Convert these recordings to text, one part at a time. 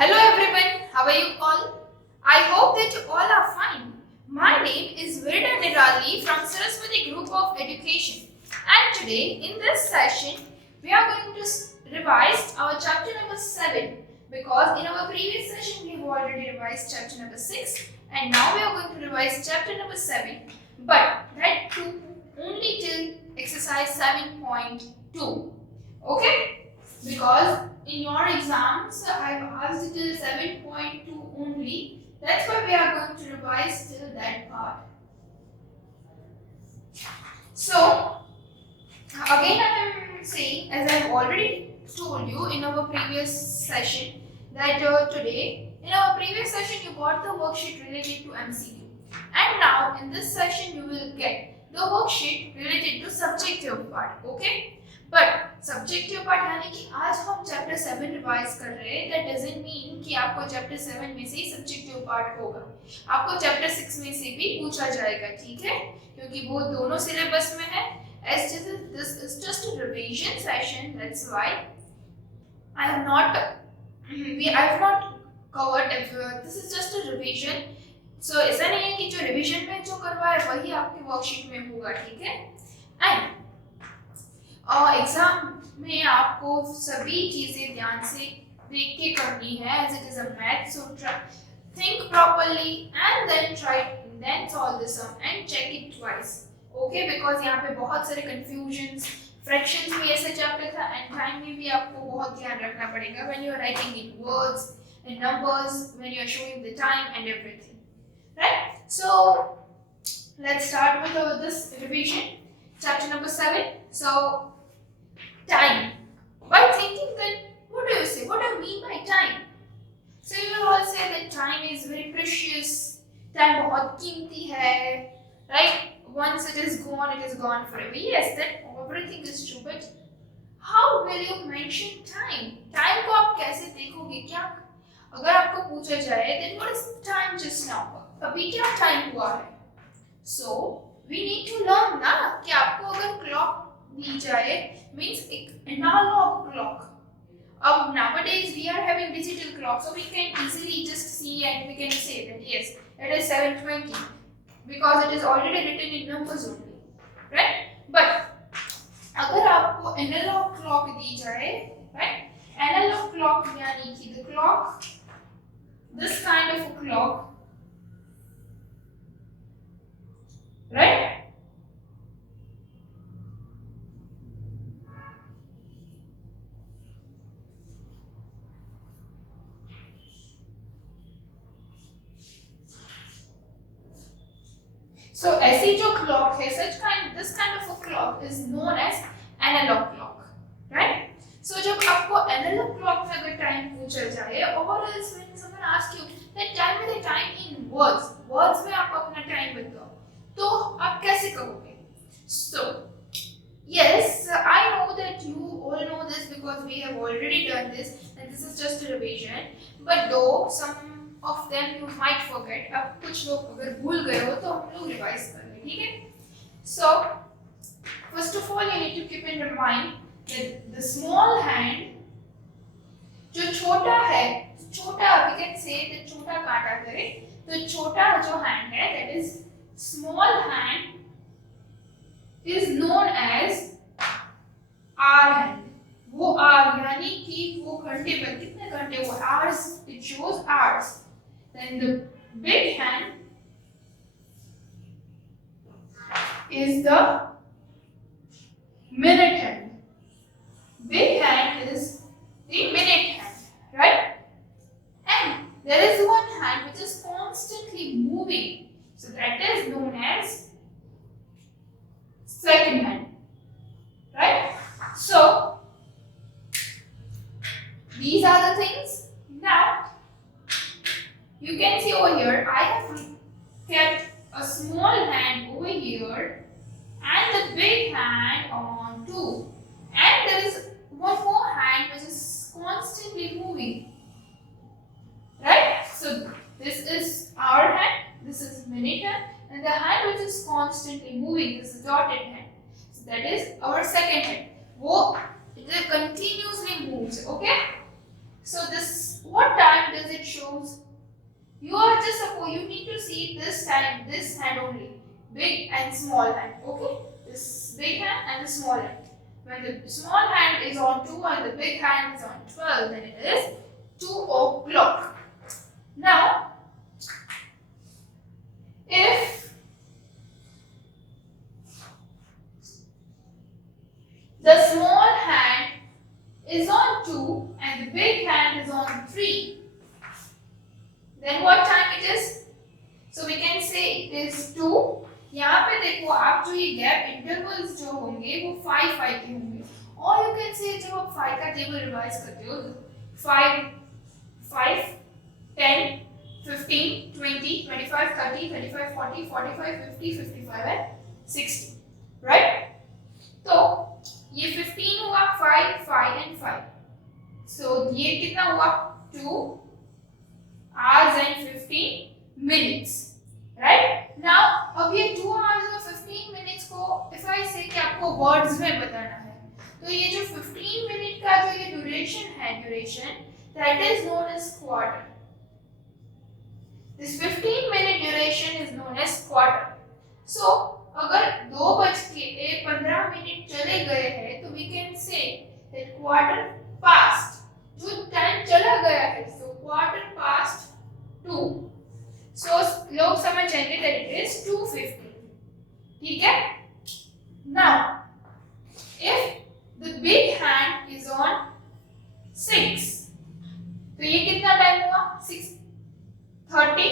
Hello everyone, how are you all? I hope that you all are fine. My name is Virda Nirali from Saraswati Group of Education, and today in this session we are going to revise our chapter number 7 because in our previous session we have already revised chapter number 6 and now we are going to revise chapter number 7, but that too only till exercise 7.2. Okay? Because in your exams I have asked till 7.2 only. That's why we are going to revise till that part. So again I am saying, as I have already told you in our previous session, that today in our previous session you got the worksheet related to MCQ, and now in this session you will get the worksheet related to subjective part. Okay, but subjective part यानी कि आज हम chapter 7 revise कर रहे हैं, that doesn't mean कि आपको chapter 7 में से ही सब्जेक्टिव पार्ट होगा, आपको चैप्टर 6 में से भी पूछा जाएगा, ठीक है, क्योंकि वो दोनों सिलेबस में है. As this is just a revision session, that's why I have not covered this is just a revision. So ऐसा नहीं है कि जो रिवीजन में जो करवाया है वही आपके वर्कशीट में होगा, ठीक है. एंड एग्जाम में आपको सभी चीजें ध्यान से देख के करनी है, as it is a math, so think properly and then solve the sum and check it twice. Okay, because यहाँ पे बहुत सारे confusions, fractions में ऐसे चैप्टर था and time में भी आपको बहुत ध्यान रखना पड़ेगा when you are writing in words and numbers, when you are showing the time and everything, right? So let's start with this revision, chapter number 7. So time. By thinking that, what do you say? What do you mean by time? So you will all say that time is very precious. Time बहुत कीमती है, right? Once it is gone forever. Yes, that everything is true. But how will you mention time? Time को आप कैसे देखोगे? क्या अगर आपको पूछा जाए, then what is time just now? अभी क्या time हुआ है? So we need to learn ना कि आपको अगर clock दी जाए, means analog clock. Nowadays we are having digital clock, so we can easily just see and we can say that yes, it is 7:20 because it is already written in numbers only, right? But अगर आपको analog clock दी जाए, right? Analog clock यानी कि the clock, this kind of a clock, right? So ऐसी जो clock है, this kind of a clock is known as analog clock, right? So जब आपको analog clock में अगर time पूछा जाए, or else when someone asks you that tell me the time in words में आप अपना time बताओ, तो आप कैसे कहोगे? So yes, I know that you all know this because we have already done this and this is just a revision, but though some of them you might forget, अब कुछ लोग अगर भूल गए हो तो हम लोग रिवाइज कर लें, ठीक है? So first of all you need to keep in mind that the small hand, जो छोटा है, छोटा we can say that छोटा काटा करें, तो छोटा जो hand है, that is small hand, is known as R hand. वो R यानी कि वो घंटे पर कितने घंटे, वो hours, it shows hours. Then the big hand is the minute hand. Big hand is the minute hand, right? And there is one hand which is constantly moving. So that is known as second hand, right? So these are the things. Now you can see over here, I have kept a small hand over here and the big hand on 2. And there is one more hand which is constantly moving. Right? So this is our hand, this is minute hand, and the hand which is constantly moving, this is dotted hand. So that is our second hand. वो it continuously moves, okay? So this, what time does it shows? You are just suppose you need to see this time, this hand only, big and small hand. Okay, this big hand and the small hand. When the small hand is on 2 and the big hand is on 12, then it is 2 o'clock. Now, if the small hand is on 2 and the big hand is on 3, then what time it is? So we can say it is 2. यहाँ पे देखो आप जो ये gap intervals जो होंगे वो 5 5 के होंगे और यू कैन से जब आप 5 का टेबल रिवाइज करते हो 5 5 10 15 20 25 30 35 40 45 50 55 and 60 राइट तो ये 15 हुआ 5 5 and 5 सो ये कितना हुआ 2 hours and 15 minutes right now अब ये 2 hours और 15 minutes को if I say कि आपको words में बताना है तो ये जो 15 minute का जो ये duration that is known as quarter. This 15-minute duration is known as quarter. So अगर 2:15 चले गए हैं तो we can say that quarter past जो टाइम चला गया है so quarter past 2. So लोग समझ जाएंगे that it is 2:15. ठीक है? Now if the big hand is on 6 तो ये कितना टाइम हुआ 6:30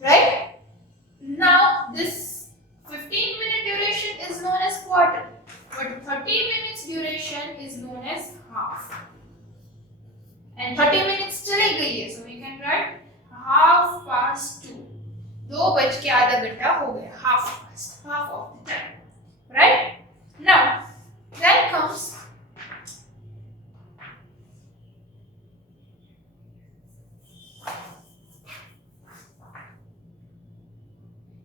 right? Now this 15-minute duration is known as quarter but 30 minutes duration is known as half and 30 minutes चली गई है so we can write half past 2 2:08 हो गया half of the time right now then comes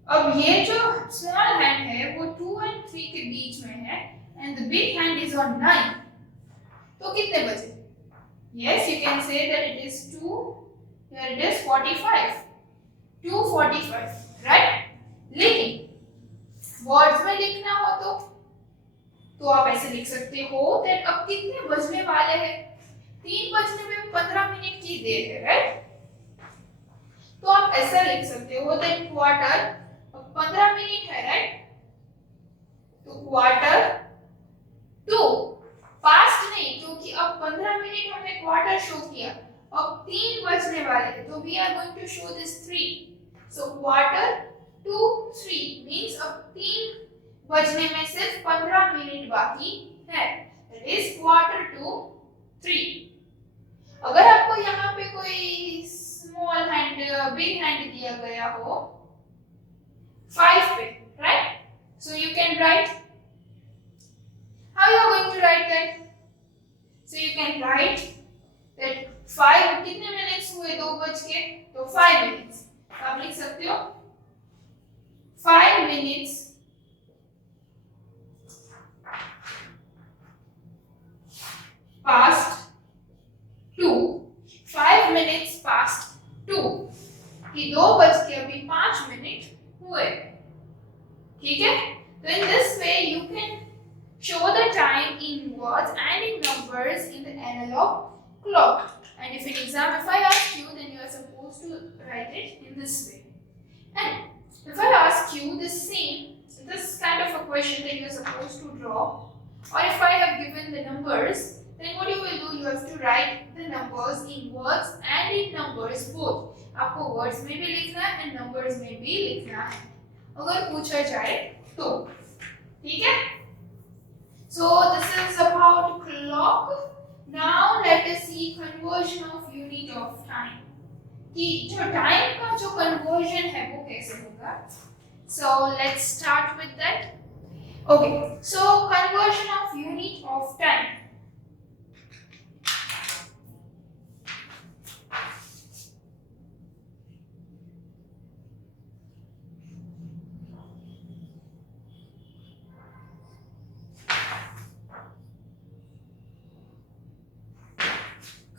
अब ये जो small hand है वो 2 and 3 के बीच में है and the big hand is on 9 तो कितने बजे yes you can say that it is 2 here it is 45 2:45 right लेकिन वर्ड्स में लिखना हो तो आप ऐसे लिख सकते हो that अब कितने बजने वाले हैं 3 बजने में 15 मिनट की देर है राइट तो आप ऐसा लिख सकते हो that क्वार्टर 15 मिनट है राइट तो क्वार्टर 2 पास्ट नहीं क्योंकि अब 15 मिनट हमने क्वार्टर शो किया अब 3 बजने वाले हैं तो we are going to show this 3 so quarter 2 3 means अब 3 बजने में सिर्फ 15 मिनट बाकी है दैट इज क्वार्टर टू 3 अगर आपको यहाँ पे कोई स्मॉल हैंड बिग हैंड दिया गया हो 5 पे right so you can write how you are going to write that so you can write that 5 कितने मिनट्स हुए 2 बज के तो 5 मिनट्स आप लिख सकते हो 5 minutes past 2 5 minutes past 2 कि 2 बज के अभी 5 मिनट हुए ठीक है तो in this way you can show the time in words and in numbers in the analog clock and if in exam if I ask you then you are supposed to write it in this way and if I ask you the same this kind of a question that you are supposed to draw or if I have given the numbers then what you will do you have to write the numbers in words and in numbers both आपको words में भी लिखना है and numbers में भी लिखना है अगर पूछा जाए तो ठीक है so this is about clock now let us see conversion of unit of time कि जो time का जो conversion है वो कैसे होगा so let's start with that okay so conversion of unit of time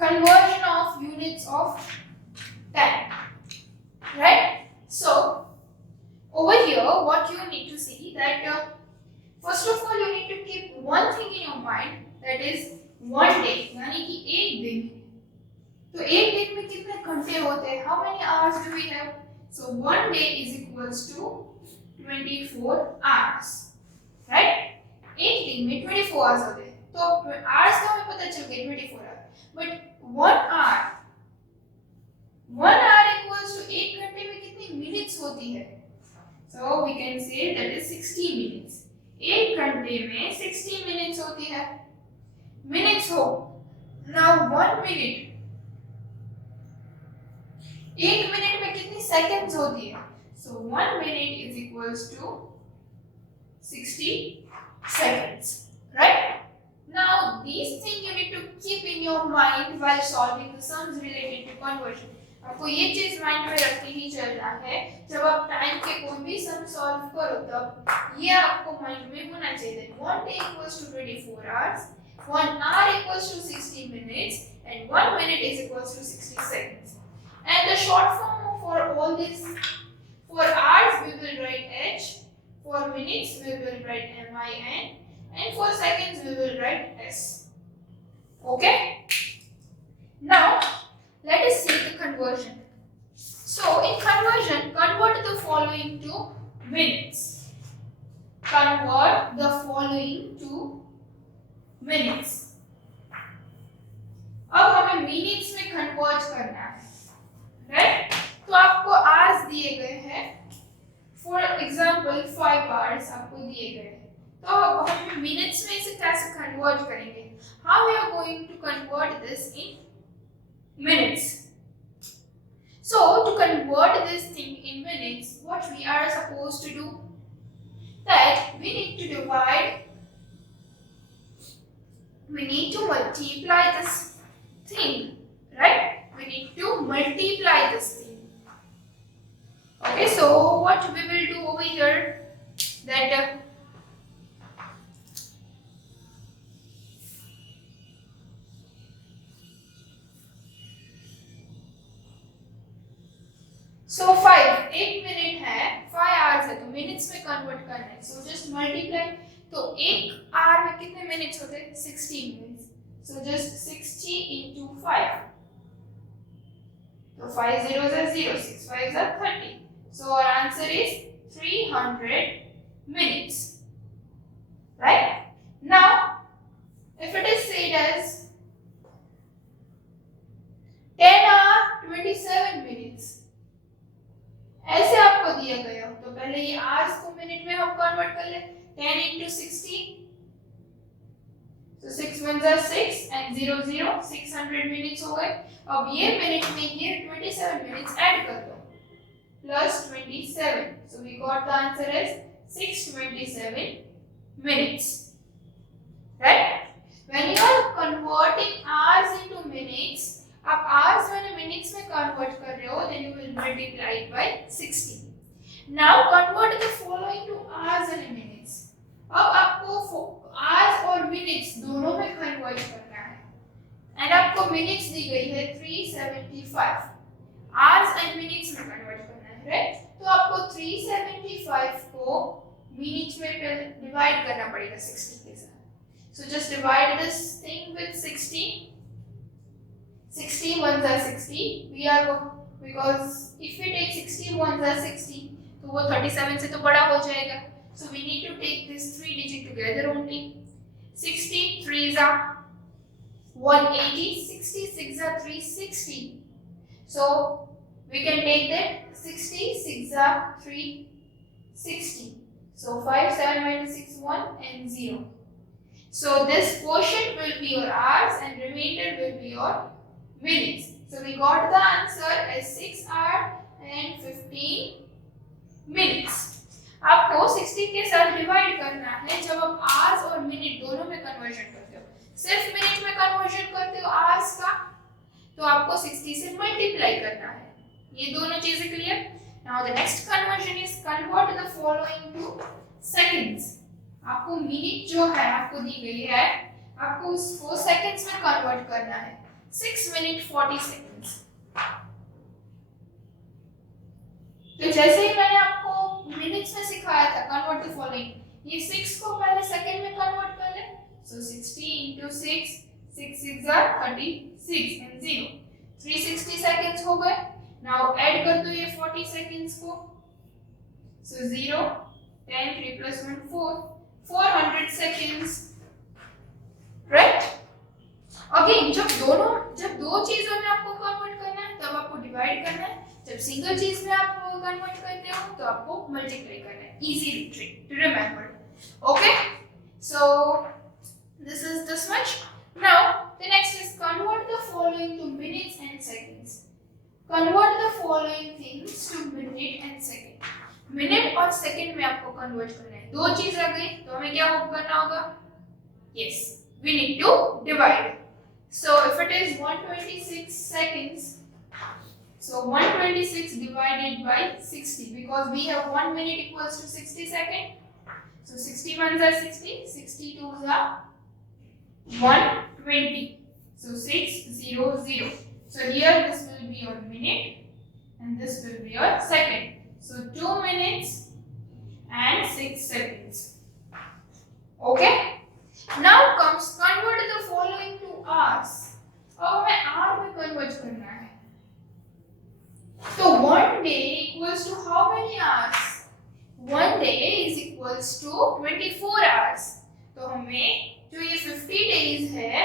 conversion of units of time, right? So over here what you need to see that first of all you need to keep one thing in your mind, that is one day, यानी कि एक दिन. तो एक दिन में कितने घंटे होते हैं? How many hours do we have? So one day is equals to 24 hours, right? एक दिन में 24 hours होते हैं. तो hours तो हमें पता चल गया 24 hours. But 1 hour equals to एक घंटे में कितनी minutes होती है? So we can say that is 60 minutes. एक घंटे में 60 minutes होती है. Minutes हो. Now 1 minute. एक मिनट में कितनी seconds होती है? So 1 minute is equals to 60 seconds, right? Now these things you need to keep in your mind while solving the sums related to conversion. आपको ये चीज माइंड में रख के ही चलना है जब आप टाइम के कोई भी सम सॉल्व करो, तब ये आपको माइंड में होना चाहिए that 1 day equals to 24 hours, 1 hour equals to 60 minutes, and 1 minute is equals to 60 seconds. And the short form for all this, for hours we will write H, for minutes we will write MIN, and for seconds we will write S. Okay? Now let us see the conversion. So in conversion, convert the following to minutes. Convert the following to minutes. अब हमें minutes में convert करना है, right? तो आपको hours दिए गए हैं. For example 5 hours आपको दिए गए हैं. तो हम minutes में इसे कैसे convert करेंगे? How we are going to convert this in minutes? So to convert this thing in minutes, what we are supposed to do, that we need to divide, we need to multiply this thing, right? We need to multiply this thing. Okay, so what we will do over here, that so 5 एक minute है, 5 hours है, तो minutes में convert करना है. So just multiply. तो एक hour में कितने मिनट्स होते हैं? 60 minutes. So just 60 into 5. So 5 zeros are 0, 6 5s are 30. So our answer is 300 minutes. Right? Now, if it is said as 10 hour 27 minutes, ऐसे आपको दिया गया हो, तो पहले ये hours को मिनट में हम कन्वर्ट कर ले. 10 into 60, so 6 ones are 6 and 0 0, 600 minutes हो गए. अब ये मिनट में ये 27 minutes ऐड कर दो, plus 27, so we got the answer as 627 minutes, right? When you are converting hours into minutes, आप hours मैंने minutes में convert कर रहे हो, then you will multiply it by 60. Now convert the following to hours and minutes. अब आपको hours और minutes दोनों में convert करना है. And आपको minutes दी गई है 375. Hours and minutes में convert करना है, right? तो आपको 375 को minutes में divide करना पड़ेगा 60 के साथ. So just divide this thing with 60. 60 ones are 60. We are, because if we take 60 ones are 60, तो वो 37 से तो बड़ा हो जाएगा. So we need to take this 3 digit together only. 60 3s are 180, 66 are 360. So we can take that 60 6 are 360. So 5 7 minus 6 1 and 0. So this quotient will be your hours and remainder will be your minutes. So we got the answer as 6 hours and 15 minutes. आपको 60 के साथ divide करना है जब आप hours और minute दोनों में कन्वर्जन करते हो. सिर्फ मिनट में कन्वर्जन करते हो hours का, तो आपको 60 से मल्टीप्लाई करना है. ये दोनों चीजें clear? Now the next conversion is convert the following to seconds. आपको मिनट जो है आपको दी गई है, आपको उसको सेकंड्स में कन्वर्ट करना है. 6 minute 40 seconds। तो जैसे ही मैंने आपको मिनट्स में सिखाया था कन्वर्ट द फॉलोइंग, ये 6 को पहले सेकंड में कन्वर्ट कर ले। सो 60 into 6, 6 6 are 36 and 0, 360 seconds हो गए। नाउ ऐड कर दो ये 40 seconds को। सो 0 10 3 plus 1 4, 400 seconds, राइट। अगेन जब दो चीजों में आपको कन्वर्ट करना है तब आपको डिवाइड करना है, जब सिंगल चीज में आप कन्वर्ट करते हो तो आपको मल्टीप्लाई करना है। Easy trick to remember. Okay, so this is this much. Now the next is convert the following to minutes and seconds. Convert the following things to minute and second. Minute और second में आपको convert करना है। दो चीज आ गई तो हमें क्या करना होगा? Yes, we need to divide. So if it is 126 seconds, so 126 divided by 60, because we have 1 minute equals to 60 seconds. So 60 ones are 60, 60 twos are 120. So 600. So here this will be your minute and this will be your second. So 2 minutes and 6 seconds. Okay? Now comes convert the following to hours. अब हमें hour में convert करना है। तो 1 day equals to how many hours? 1 day is equals to 24 hours. तो हमें जो ये 50 days है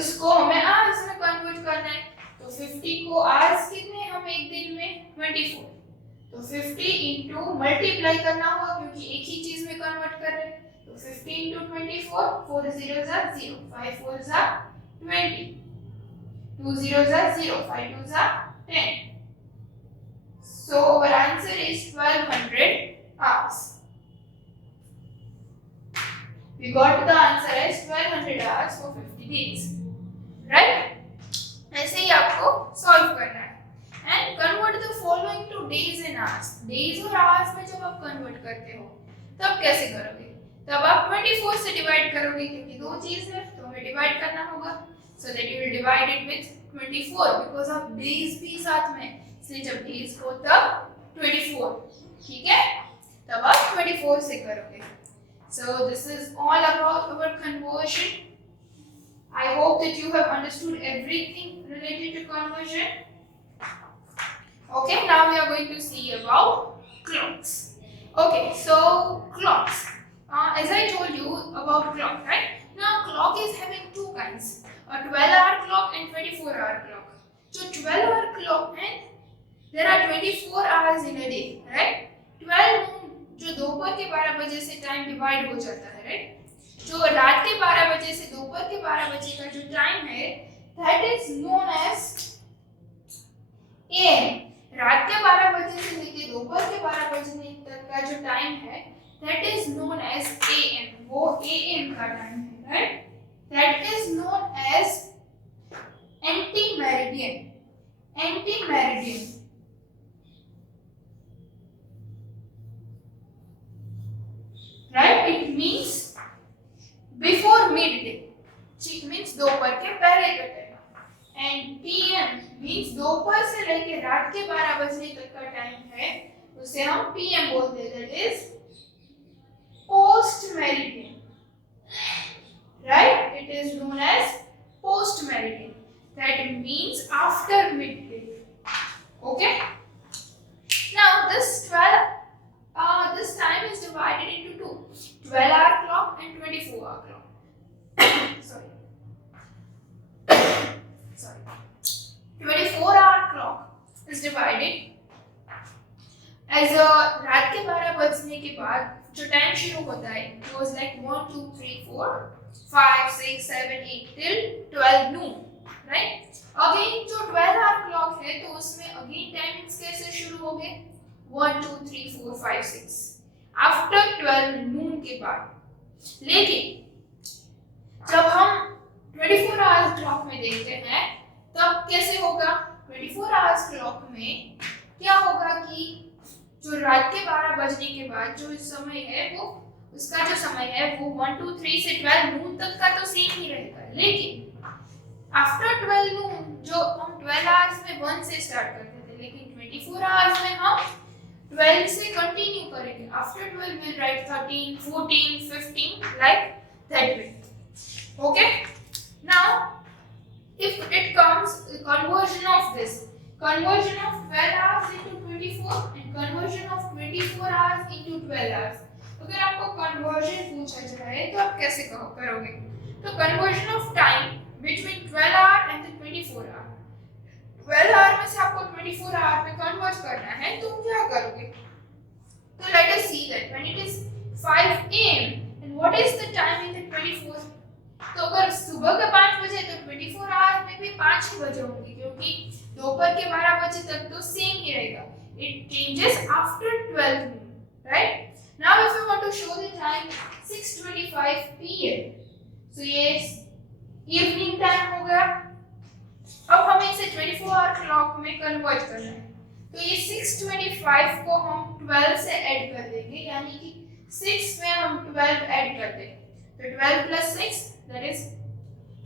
उसको हमें hours में convert करना है। तो 50 को hours कितने हम एक दिन में? 24। तो 50 into मल्टीप्लाई करना होगा क्योंकि एक ही चीज में कन्वर्ट कर रहे हैं। 50 into 24, 4 zeros are 0, 5 fours are 20, 2 zeros are 0, 5 twos are 10. So our answer is 1200 hours. We got the answer as 1200 hours for 50 days. Right? ऐसे ही आपको solve करना है। And convert the following to days and hours. Days और hours में जब आप convert करते हो तब कैसे करोगे? तब आप 24 से डिवाइड करोगे क्योंकि दो चीज है तो हमें डिवाइड करना होगा। So that you will divide it with 24 because of days भी साथ में, इसलिए जब डेज हो तब 24, ठीक है? तब आप 24 से करोगे। So this is all about our conversion. I hope that you have understood everything related to conversion. Okay, now we are going to see about clocks. Okay, so clocks. As I told you about clock, right? Now clock is having two kinds, a 12-hour clock and 24-hour clock. So 12-hour clock and there are 24 hours in a day, right? 12 noon जो दोपहर के 12 बजे से time divide हो जाता है, right? जो रात के 12 बजे से दोपहर के 12 बजे का जो टाइम है, that is known as AM. रात के 12 बजे से लेके दोपहर के 12 बजे तक का जो टाइम है that is known as AM. वो AM का टाइम है, right? That is known as anti-meridian. Anti-meridian. Right? It means before midday. It means दोपहर के पहले का टाइम। And PM means दोपहर से लेके रात के 12 बजे तक का टाइम है, उसे हम PM बोलते हैं। That is post meridian, right? It is known as post meridian. That means after midday. Okay, now this time is divided into two: 12-hour clock and 24-hour clock. sorry 24-hour clock is divided as रात के 12 बजने के बाद जो time शुरू होता है it was like 1 2 3 4 5 6 7 8 till 12 noon, right? Again जो 12-hour clock है तो उसमें अगेन टाइमिंग्स कैसे शुरू हो गए? 1 2 3 4 5 6 आफ्टर 12 noon के बाद। लेकिन जब हम 24 hours clock में देखते हैं तब कैसे होगा? 24 hours clock में क्या होगा कि जो रात के 12 बजने के बाद जो समय है वो उसका जो समय है वो 1 2 3 से 12 नून तक का तो सेम ही रहेगा, लेकिन आफ्टर 12 नून जो हम 12 आवर्स में 1 से स्टार्ट करते थे, लेकिन 24 आवर्स में हम 12 से कंटिन्यू करेंगे. After 12 we'll write 13, 14, 15 like that way. Okay? Now if it comes conversion of this, conversion of 12 hours into 24 and conversion of 24 hours into 12 hours. अगर आपको conversion पूछा जाए तो आप कैसे करोगे? तो conversion of time between 12 hour and the 24 hour. 12 hour में से आपको 24 hour में convert करना है, तो क्या करोगे? तो let us see that when it is 5 am and what is the time in the 24? तो अगर सुबह के 5 बजे तो 24 आवर में भी 5 ही बजे होंगे, क्योंकि दोपहर के 12 बजे तक तो सेम ही रहेगा. It changes after 12 noon, right? Now if you want to show the time 6:25 p.m. so ये इवनिंग टाइम हो गया. अब हमें इसे 24 आवर क्लॉक में कन्वर्ट करना है. तो ये 6:25 को हम 12 से ऐड कर देंगे, यानी कि 6 में हम 12 ऐड कर देंगे. तो 12 plus 6 that is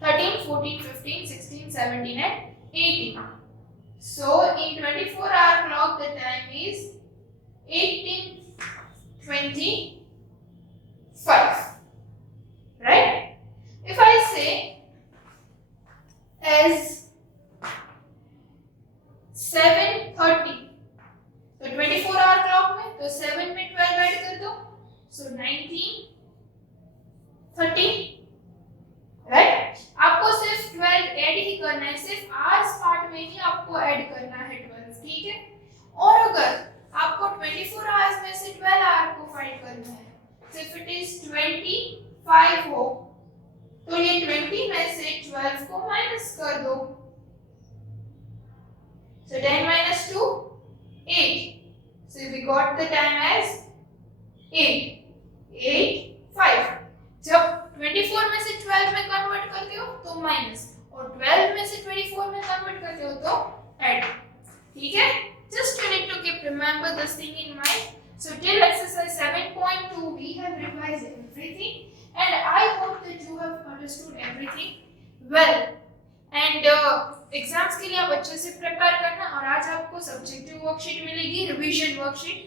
13, 14, 15, 16, 17 and 18. So in 24 hour clock the time is 18:25, right? If I say as 7:30, तो 24 hour clock में तो 7 में 12 ऐड कर दो, so 19:30, राइट? आपको सिर्फ 12 ऐड ही करना है, सिर्फ आवर्स पार्ट में ही आपको ऐड करना है 12, ठीक है? और अगर आपको 24 आवर्स में से 12 आवर को फाइंड करना है, so if it is 25 हो तो ये 20 में से 12 को माइनस कर दो, so 10 minus 2 8, so we got the time as 8 5. जब 24 में से 12 में कन्वर्ट करते हो तो माइनस, और 12 में से 24 में कन्वर्ट करते हो तो ऐड, ठीक है? Just you need to keep remember this thing in mind. So till exercise 7.2 we have revised everything and I hope that you have understood everything well. And exams के लिए आप अच्छे से प्रिपेयर करना. और आज आपको सब्जेक्टिव वर्कशीट मिलेगी, revision worksheet,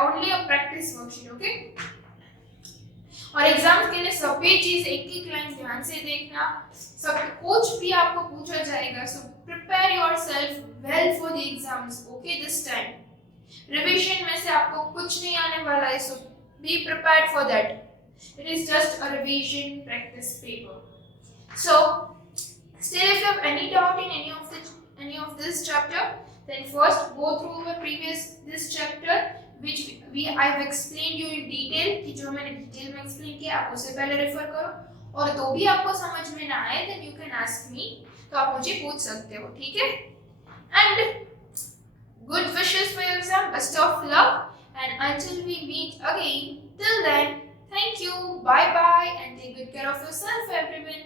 only a practice worksheet, okay? और एग्जाम्स के लिए सभी चीज एक लाइन ध्यान से देखना. सब कुछ भी आपको पूछा जाएगा, so prepare yourself well for the exams, okay? This time revision में से आपको कुछ नहीं आने वाला है, so be prepared for that. It is just a revision practice paper. So still if you have any doubt in any of this chapter, then first go through the previous this chapter which I have explained you in detail, कि जो मैंने detail में explain किया आप उसे पहले refer करो. और तो भी आपको समझ में ना आए then you can ask me, तो आप मुझे पूछ सकते हो, ठीक है? And good wishes for your exam, best of luck, and until we meet again, till then, thank you, bye bye, and take good care of yourself everyone.